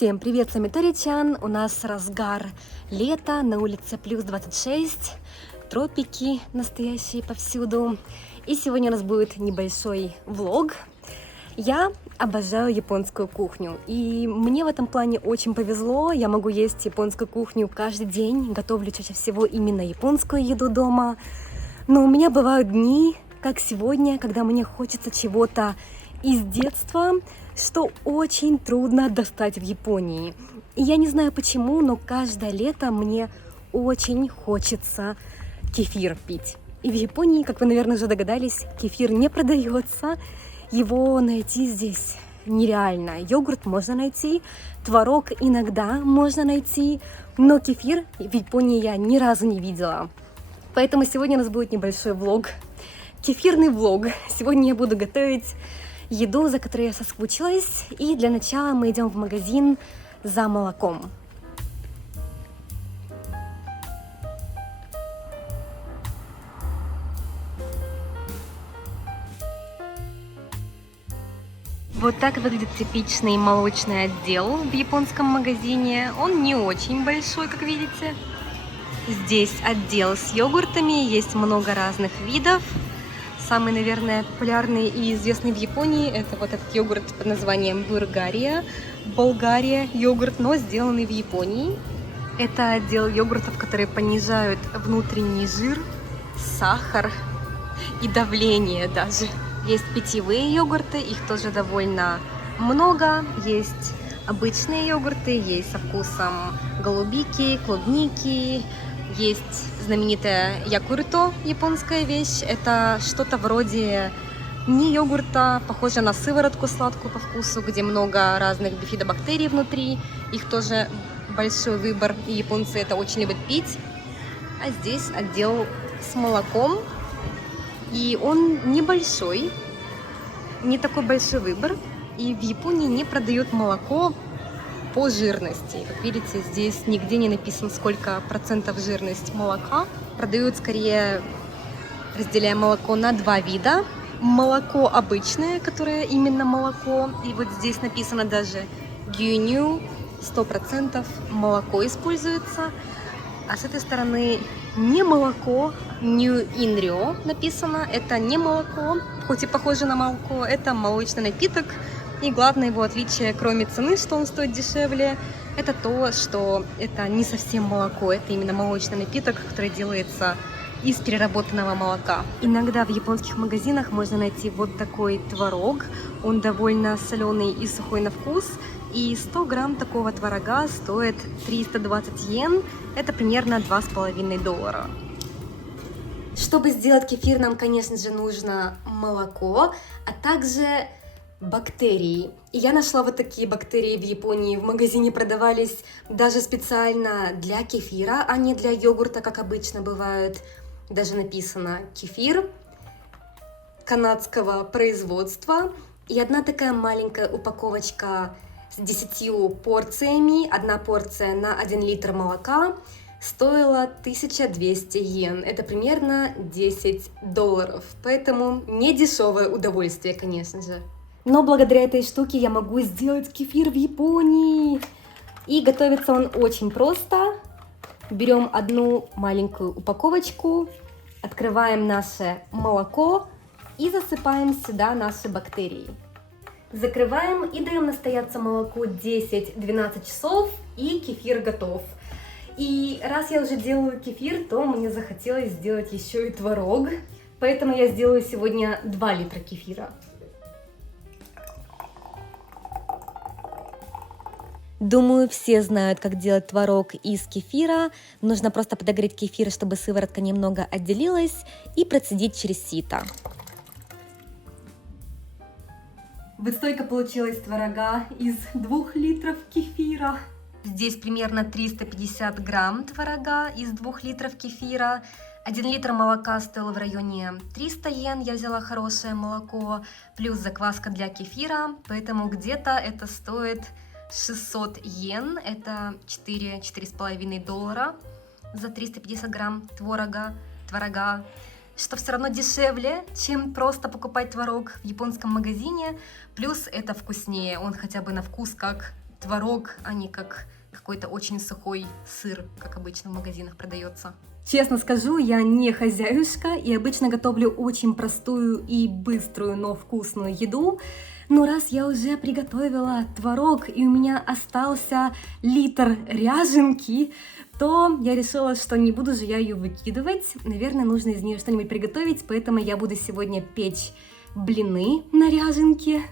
Всем привет, с вами Тори-чан. У нас разгар лета, на улице плюс 26, тропики настоящие повсюду. И сегодня у нас будет небольшой влог. Я обожаю японскую кухню, и мне в этом плане очень повезло. Я могу есть японскую кухню каждый день, готовлю чаще всего именно японскую еду дома. Но у меня бывают дни, как сегодня, когда мне хочется чего-то из детства, что очень трудно достать в Японии. И я не знаю почему, но каждое лето мне очень хочется кефир пить. И в Японии, как вы, наверное, уже догадались, кефир не продается. Его найти здесь нереально. Йогурт можно найти, творог иногда можно найти, но кефир в Японии я ни разу не видела. Поэтому сегодня у нас будет небольшой влог, кефирный влог. Сегодня я буду готовить еду, за которой я соскучилась. И для начала мы идем в магазин за молоком. Вот так выглядит типичный молочный отдел в японском магазине. Он не очень большой, как видите. Здесь отдел с йогуртами, есть много разных видов. Самый, наверное, популярный и известный в Японии это вот этот йогурт под названием Бургария, Болгария йогурт, но сделанный в Японии. Это отдел йогуртов, которые понижают внутренний жир, сахар и давление даже. Есть питьевые йогурты, их тоже довольно много. Есть обычные йогурты, есть со вкусом голубики, клубники. Есть знаменитая якурто, японская вещь. Это что-то вроде не йогурта, похоже на сыворотку сладкую по вкусу, где много разных бифидобактерий внутри. Их тоже большой выбор, и японцы это очень любят пить. А здесь отдел с молоком. И он небольшой, не такой большой выбор. И в Японии не продают молоко по жирности. Как видите, здесь нигде не написано, сколько процентов жирность молока. Продают скорее, разделяя молоко на два вида. Молоко обычное, которое именно молоко. И вот здесь написано даже гюню, 100% молоко используется. А с этой стороны не молоко, ню инрё написано. Это не молоко, хоть и похоже на молоко, это молочный напиток. И главное его отличие, кроме цены, что он стоит дешевле, это то, что это не совсем молоко, это именно молочный напиток, который делается из переработанного молока. Иногда в японских магазинах можно найти вот такой творог. Он довольно соленый и сухой на вкус. И 100 грамм такого творога стоит 320 йен. Это примерно $2,5. Чтобы сделать кефир, нам, конечно же, нужно молоко, а также бактерии. И я нашла вот такие бактерии в Японии. В магазине продавались даже специально для кефира, а не для йогурта, как обычно бывает. Даже написано «кефир канадского производства». И одна такая маленькая упаковочка с 10 порциями, одна порция на 1 литр молока стоила 1200 йен. Это примерно $10. Поэтому не дешевое удовольствие, конечно же. Но благодаря этой штуке я могу сделать кефир в Японии. И готовится он очень просто. Берем одну маленькую упаковочку, открываем наше молоко и засыпаем сюда наши бактерии. Закрываем и даем настояться молоку 10-12 часов, и кефир готов. И раз я уже делаю кефир, то мне захотелось сделать еще и творог. Поэтому я сделаю сегодня 2 литра кефира. Думаю, все знают, как делать творог из кефира. Нужно просто подогреть кефир, чтобы сыворотка немного отделилась, и процедить через сито. Вот столько получилось творога из 2 литров кефира. Здесь примерно 350 грамм творога из 2 литров кефира. 1 литр молока стоил в районе 300 йен, я взяла хорошее молоко, плюс закваска для кефира, поэтому где-то это стоит 600 йен, это $4-4,5 за 350 грамм творога, что все равно дешевле, чем просто покупать творог в японском магазине, плюс это вкуснее, он хотя бы на вкус как творог, а не как какой-то очень сухой сыр, как обычно в магазинах продается. Честно скажу, я не хозяюшка и обычно готовлю очень простую и быструю, но вкусную еду. Но раз я уже приготовила творог и у меня остался литр ряженки, то я решила, что не буду же я ее выкидывать. Наверное, нужно из нее что-нибудь приготовить, поэтому я буду сегодня печь блины на ряженке,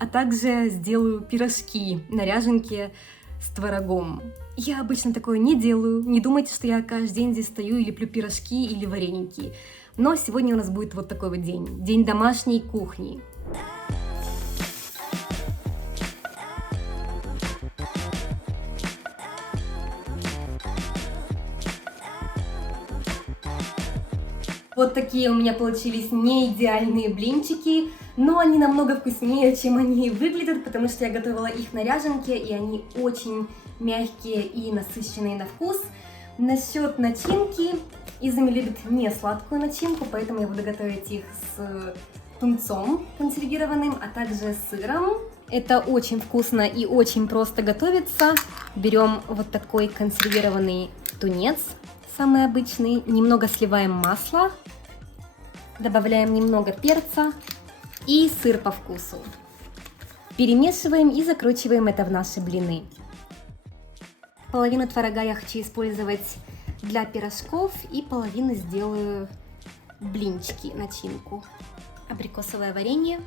а также сделаю пирожки на ряженке с творогом. Я обычно такое не делаю, не думайте, что я каждый день здесь стою и леплю пирожки или вареники. Но сегодня у нас будет вот такой вот день, день домашней кухни. Вот такие у меня получились не идеальные блинчики, но они намного вкуснее, чем они выглядят, потому что я готовила их на ряженке, и они очень мягкие и насыщенные на вкус. Насчет начинки, Изами любит не сладкую начинку, поэтому я буду готовить их с тунцом консервированным, а также с сыром. Это очень вкусно и очень просто готовится. Берем вот такой консервированный тунец, самый обычный, немного сливаем масло, добавляем немного перца и сыр по вкусу. Перемешиваем и закручиваем это в наши блины. Половину творога я хочу использовать для пирожков и половину сделаю блинчики, начинку. Абрикосовое варенье.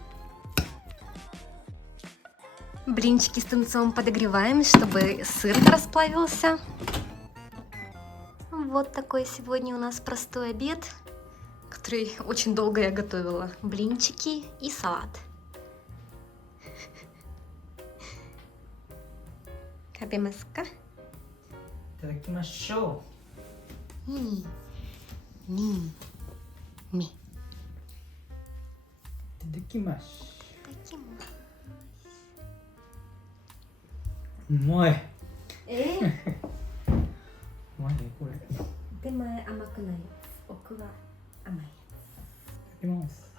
Блинчики с тунцом подогреваем, чтобы сыр расплавился. Вот такой сегодня у нас простой обед, который очень долго я готовила. Блинчики и салат. Кабемаска? いただきましょみみみ。う。いただきます。うまい。うまいねこれ。い手前甘くない。奥は甘い。ただきます。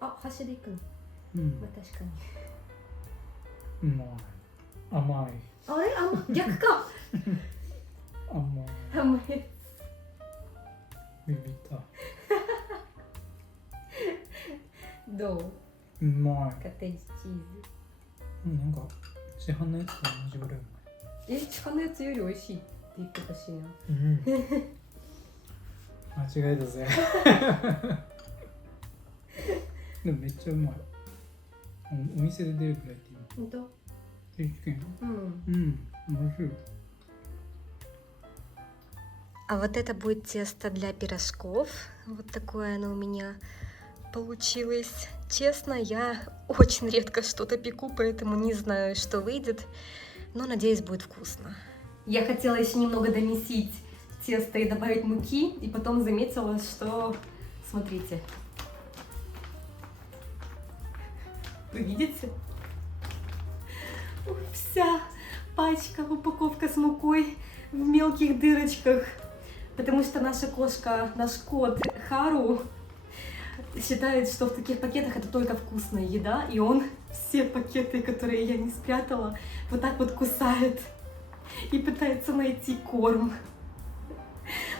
あ、箸でいくの。うんまあ確かに。うまい。甘い。あれ逆か。甘い。甘い。ビビった。どう？うまい。カテージチーズ。なんか市販のやつと同じぐらいうまい。市販のやつより美味しいって言ってほしいな。間違いだぜ。でもめっちゃうまい。お店で出るくらいってほんと？定期券。うん。美味しい。 А вот это будет тесто для пирожков. Вот такое оно у меня получилось. Честно, я очень редко что-то пеку, поэтому не знаю, что выйдет. Но надеюсь, будет вкусно. Я хотела еще немного домесить тесто и добавить муки. И потом заметила, что... Смотрите. Вы видите? Вся пачка, упаковка с мукой в мелких дырочках. Потому что наша кошка, наш кот Хару считает, что в таких пакетах это только вкусная еда, и он все пакеты, которые я не спрятала, вот так вот кусает и пытается найти корм.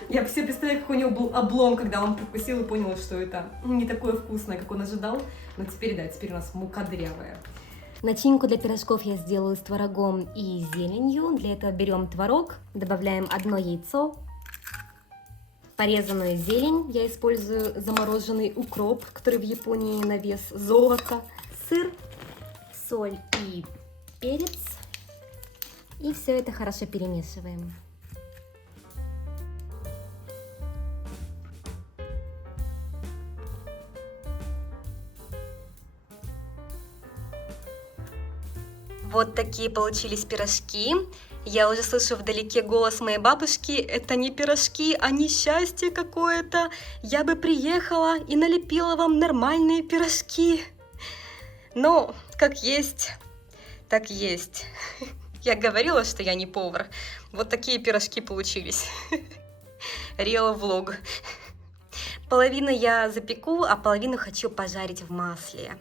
Я все представляю, какой у него был облом, когда он прокусил и понял, что это не такое вкусное, как он ожидал. Но теперь, да, теперь у нас мука дырявая. Начинку для пирожков я сделаю с творогом и зеленью. Для этого берем творог, добавляем одно яйцо, порезанную зелень. Я использую замороженный укроп, который в Японии на вес золота. Сыр, соль и перец. И все это хорошо перемешиваем. Вот такие получились пирожки. Я уже слышу вдалеке голос моей бабушки. Это не пирожки, а несчастье какое-то. Я бы приехала и налепила вам нормальные пирожки. Но как есть, так есть. Я говорила, что я не повар. Вот такие пирожки получились. Реал влог. Половину я запеку, а половину хочу пожарить в масле.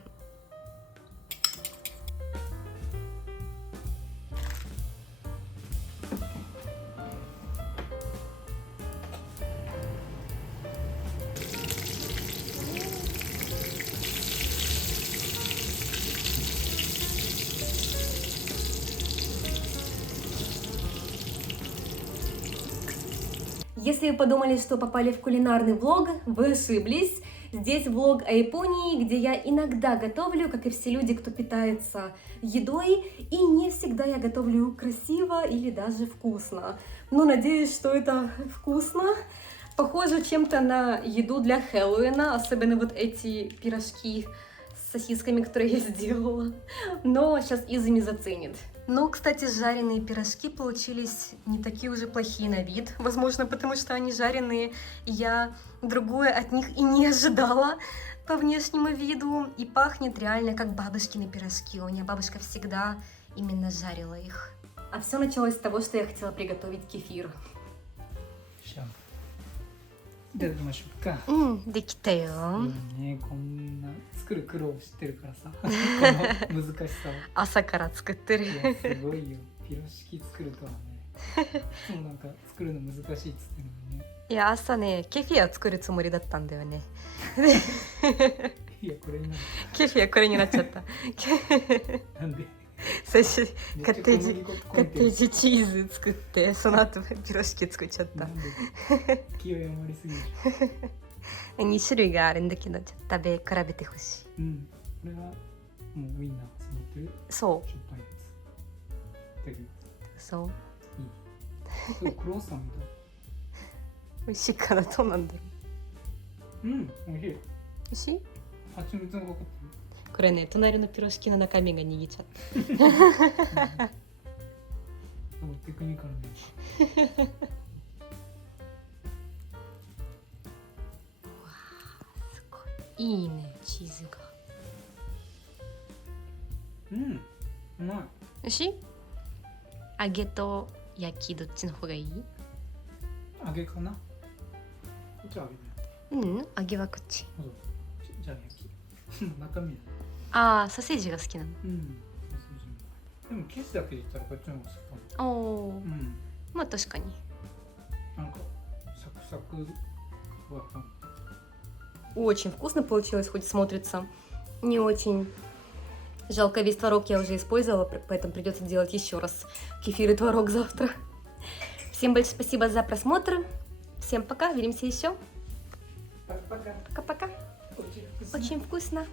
Если вы подумали, что попали в кулинарный влог, вы ошиблись. Здесь влог о Японии, где я иногда готовлю, как и все люди, кто питается едой, и не всегда я готовлю красиво или даже вкусно. Но надеюсь, что это вкусно. Похоже чем-то на еду для Хэллоуина, особенно вот эти пирожки с сосисками, которые я сделала. Но сейчас Изами заценит. Но, кстати, жареные пирожки получились не такие уже плохие на вид. Возможно, потому что они жареные, и я другое от них и не ожидала по внешнему виду. И пахнет реально как бабушкины пирожки. У меня бабушка всегда именно жарила их. А все началось с того, что я хотела приготовить кефир. じゃあいただきましょうか。 できたよ。ね、こんな作る苦労を知ってるからさこの難しさを。朝から作ってる。いやすごいよ。ピロシキ作るとはね。もうなんか作るの難しいっつってるのにね。いや、朝ね、ケフィア作るつもりだったんだよね。いやこれになる。ケフィアこれになっちゃった。なんで？最初めっちゃカッテージ小麦粉カッテージチーズ作ってその後ピロシキ作っちゃった。なんで？勢い余りすぎる。2種類があるんだけど、ちょっと食べ比べてほしい。うん。これはもうウインナーが詰まってるそしょっぱいやつ。だけどう、そう。いい。そうクロワッサンみたい。美味しいかな、どうなんだろう。うん、おいしい。美味しい？蜂蜜がかかってる。これね、隣のピロシキの中身が逃げちゃった。そうテクニカルね。すごいいいね、チーズが。うん、うまい。美味しい？揚げと焼きどっちの方がいい？揚げかな。こっちは揚げだよ。うん、揚げはこっち。そうじゃあ焼き。中身。ああ、ソーセージが好きなの。うん。でも生地だけで言ったらこっちの方が好きかも。おお、うん。まあ確かに。なんかサクサクはパン。 Очень вкусно получилось, хоть смотрится не очень. Жалко, весь творог я уже использовала, поэтому придется делать еще раз кефир и творог завтра. Всем большое спасибо за просмотр. Всем пока, увидимся еще. Пока-пока. Пока-пока. Очень вкусно.